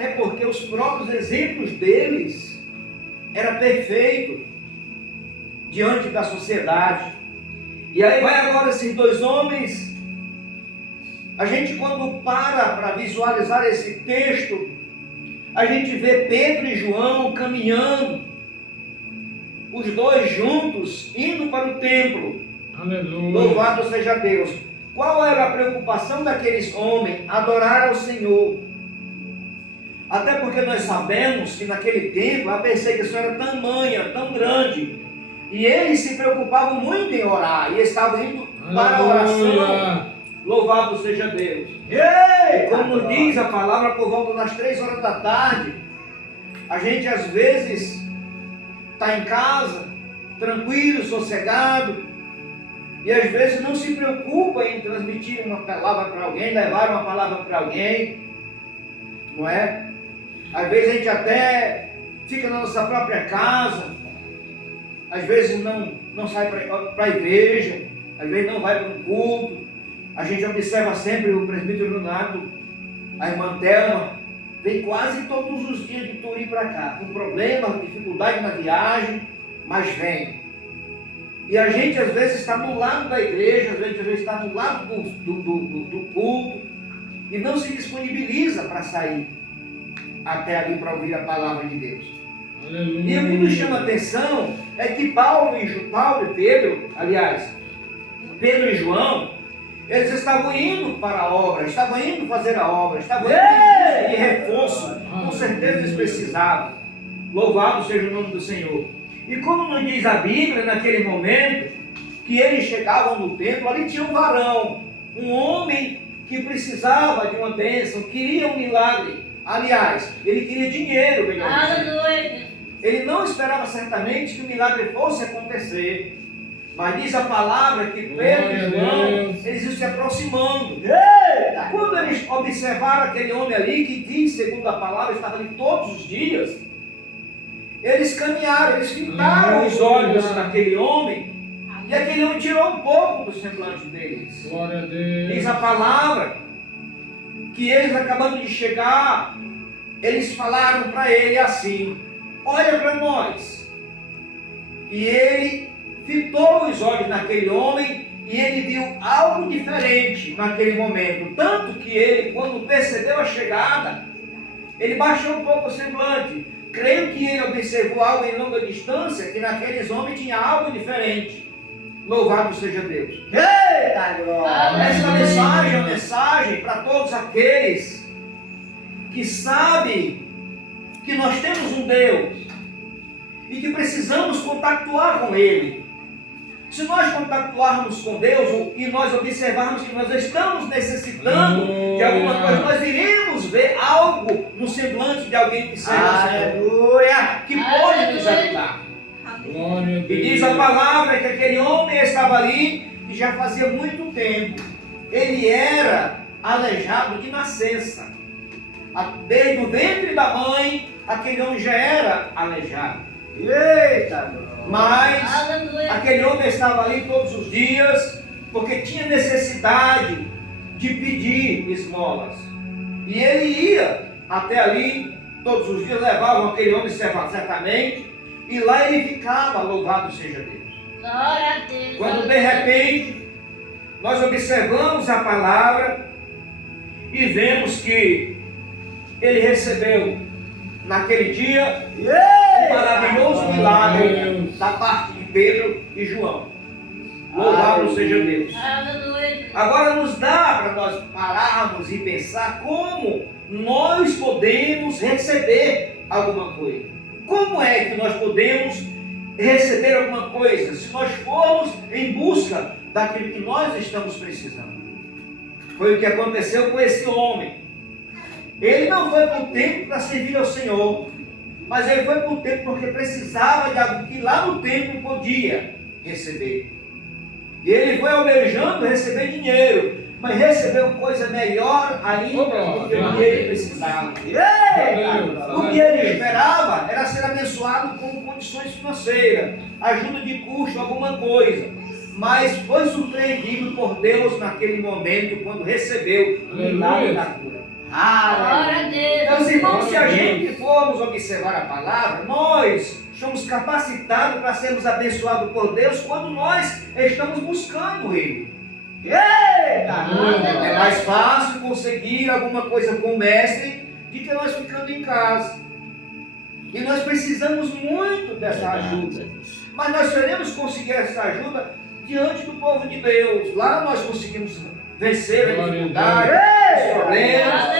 Até porque os próprios exemplos deles eram perfeitos diante da sociedade. E aí vai agora esses dois homens. A gente, quando para visualizar esse texto, a gente vê Pedro e João caminhando, os dois juntos, indo para o templo. Aleluia. Louvado seja Deus. Qual era a preocupação daqueles homens? Adorar ao Senhor. Até porque nós sabemos que naquele tempo a perseguição era tamanha, tão grande, e eles se preocupavam muito em orar, e estavam indo para a oração. Louvado seja Deus. E como nos diz a palavra, por volta das 3 horas da tarde, a gente às vezes está em casa, tranquilo, sossegado, e às vezes não se preocupa em transmitir uma palavra para alguém, levar uma palavra para alguém, não é? Às vezes a gente até fica na nossa própria casa, às vezes não sai para a igreja, às vezes não vai para um culto. A gente observa sempre o presbítero Leonardo, a irmã Thelma, vem quase todos os dias de Turi para cá, com problemas, dificuldade na viagem, mas vem. E a gente às vezes está do lado da igreja, às vezes está do lado do culto, e não se disponibiliza para sair até ali para ouvir a palavra de Deus. Aleluia. E o que nos chama a atenção é que Paulo e Pedro, aliás, Pedro e João, eles estavam indo para a obra, estavam indo fazer a obra, estavam indo de reforço, com certeza eles precisavam. Louvado seja o nome do Senhor. E como nos diz a Bíblia, naquele momento, que eles chegavam no templo, ali tinha um varão, um homem que precisava de uma bênção, queria um milagre. Aliás, ele queria dinheiro, melhor dizendo. Ele não esperava certamente que o milagre fosse acontecer. Mas diz a palavra que Pedro e João, eles iam se aproximando. Quando eles observaram aquele homem ali, que diz, segundo a palavra, estava ali todos os dias, eles caminharam, eles fintaram os olhos naquele homem, e aquele homem tirou um pouco do semblante deles. Glória a Deus. Diz a palavra que eles, acabando de chegar, eles falaram para ele assim: olha para nós. E ele fitou os olhos naquele homem, e ele viu algo diferente naquele momento. Tanto que ele, quando percebeu a chegada, ele baixou um pouco o semblante. Creio que ele observou algo em longa distância, que naqueles homens tinha algo diferente. Louvado seja Deus. Eita, glória! Essa mensagem é uma mensagem para todos aqueles que sabem que nós temos um Deus e que precisamos contactuar com Ele. Se nós contactuarmos com Deus e nós observarmos que nós estamos necessitando de alguma coisa, nós iremos ver algo no semblante de alguém que seja aleluia, que pode nos ajudar. E diz a palavra que aquele homem estava ali e já fazia muito tempo. Ele era aleijado de nascença. Desde o ventre da mãe, aquele homem já era aleijado. Eita! Mas aquele homem estava ali todos os dias porque tinha necessidade de pedir esmolas. E ele ia até ali todos os dias, levavam aquele homem certamente, e lá ele ficava. Louvado seja Deus. Glória a Deus. Quando de repente nós observamos a palavra e vemos que ele recebeu naquele dia um maravilhoso milagre da parte de Pedro e João. Louvado seja Deus. Agora nos dá para nós pararmos e pensar como nós podemos receber alguma coisa. Como é que nós podemos receber alguma coisa se nós formos em busca daquilo que nós estamos precisando? Foi o que aconteceu com esse homem. Ele não foi para o templo para servir ao Senhor, mas ele foi para o templo porque precisava de algo que lá no templo podia receber. E ele foi almejando receber dinheiro, mas recebeu coisa melhor ainda do que o que ele precisava. O que ele esperava era ser abençoado com condições financeiras, ajuda de custo, alguma coisa. Mas foi surpreendido por Deus naquele momento, quando recebeu o milagre da cura. Glória a Deus. Meus irmãos, se a gente formos observar a palavra, nós somos capacitados para sermos abençoados por Deus quando nós estamos buscando Ele. É mais fácil conseguir alguma coisa com o mestre do que nós ficando em casa. E nós precisamos muito dessa ajuda. Mas nós queremos conseguir essa ajuda diante do povo de Deus. Lá nós conseguimos vencer a dificuldade, os problemas.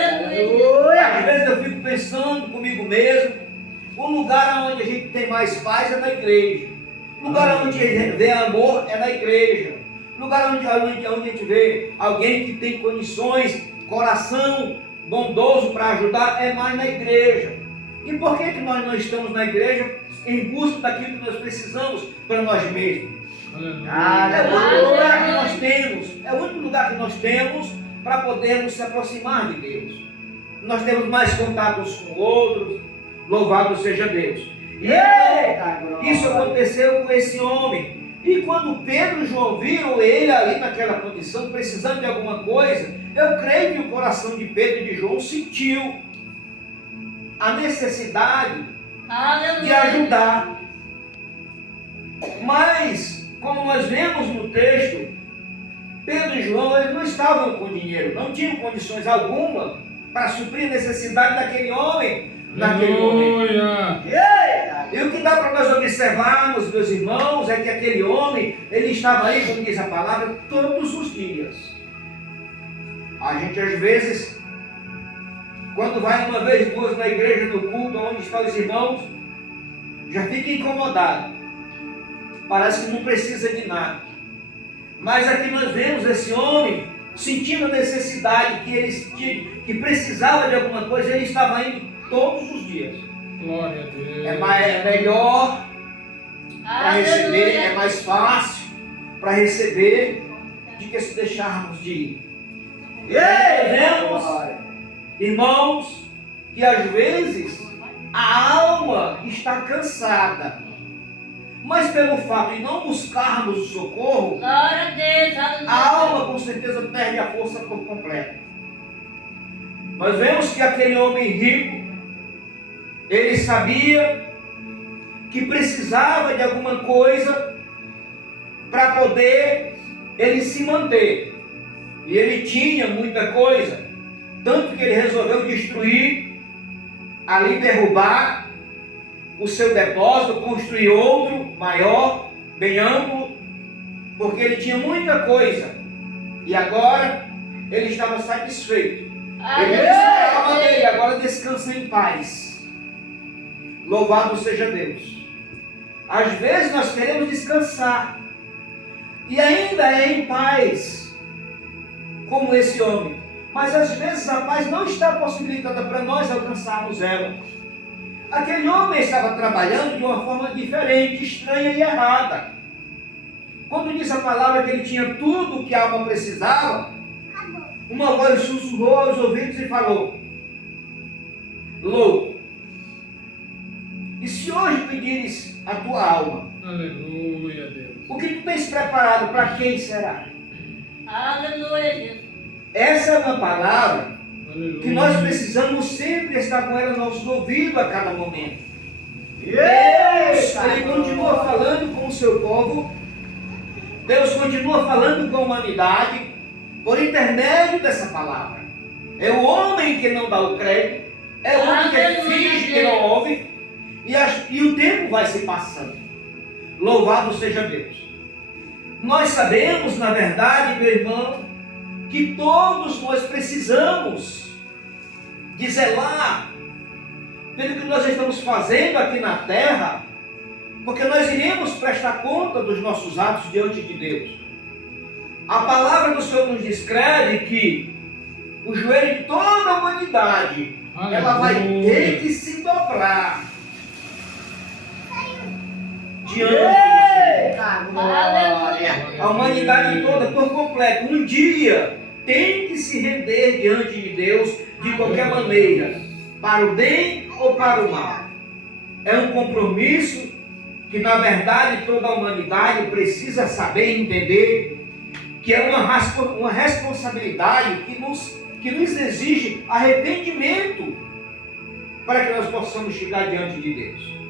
Às vezes eu fico pensando comigo mesmo, o lugar onde a gente tem mais paz é na igreja. O lugar onde a gente vê amor é na igreja. O lugar onde a gente vê alguém que tem condições, coração bondoso para ajudar é mais na igreja. E por que nós não estamos na igreja em busca daquilo que nós precisamos para nós mesmos? É o único lugar que nós temos, é o único lugar que nós temos para podermos se aproximar de Deus. Nós temos mais contatos com outros, louvado seja Deus. E então, isso aconteceu com esse homem. E quando Pedro e João viram ele ali naquela condição, precisando de alguma coisa, eu creio que o coração de Pedro e de João sentiu a necessidade de ajudar. Mas, como nós vemos no texto, Pedro e João eles não estavam com dinheiro, não tinham condições alguma para suprir a necessidade daquele homem naquele momento. E o que dá para nós observarmos, meus irmãos, é que aquele homem, ele estava aí, como diz a palavra, todos os dias. A gente às vezes, quando vai uma vez, duas na igreja, no culto, onde estão os irmãos, já fica incomodado. Parece que não precisa de nada. Mas aqui nós vemos esse homem sentindo a necessidade que precisava de alguma coisa, ele estava indo todos os dias. Glória a Deus. É melhor para receber, é mais fácil para receber do que se deixarmos de ir. Vemos, irmãos, que às vezes a alma está cansada, mas pelo fato de não buscarmos o socorro, Glória a Deus. a alma com certeza perde a força por completo. Nós vemos que aquele homem rico, ele sabia que precisava de alguma coisa para poder ele se manter. E ele tinha muita coisa, tanto que ele resolveu destruir, ali derrubar o seu depósito, construir outro maior, bem amplo, porque ele tinha muita coisa. E agora ele estava satisfeito. Ele disse para a alma dele: agora descansa em paz. Louvado seja Deus. Às vezes nós queremos descansar e ainda é em paz, como esse homem. Mas às vezes a paz não está possibilitada para nós alcançarmos ela. Aquele homem estava trabalhando de uma forma diferente, estranha e errada. Quando diz a palavra que ele tinha tudo o que a alma precisava, uma voz sussurrou aos ouvidos e falou: louco, e se hoje pedires a tua alma, Aleluia, Deus. o que tu tens preparado, para quem será? Aleluia, Deus. Essa é uma palavra Aleluia. que nós precisamos sempre estar com ela no nosso ouvido a cada momento. Deus, Ele continua falando com o seu povo, Deus continua falando com a humanidade, por intermédio dessa palavra. É o homem que não dá o crédito, é o homem que finge que não ouve, e o tempo vai se passando. Louvado seja Deus. Nós sabemos, na verdade, meu irmão, que todos nós precisamos de zelar pelo que nós estamos fazendo aqui na terra, porque nós iremos prestar conta dos nossos atos diante de Deus. A palavra do Senhor nos descreve que o joelho de toda a humanidade, ela vai ter que se dobrar diante de Deus. A humanidade toda, por completo, um dia tem que se render diante de Deus de qualquer maneira, para o bem ou para o mal. É um compromisso que, na verdade, toda a humanidade precisa saber e entender que é uma responsabilidade que nos que nos exige arrependimento para que nós possamos chegar diante de Deus.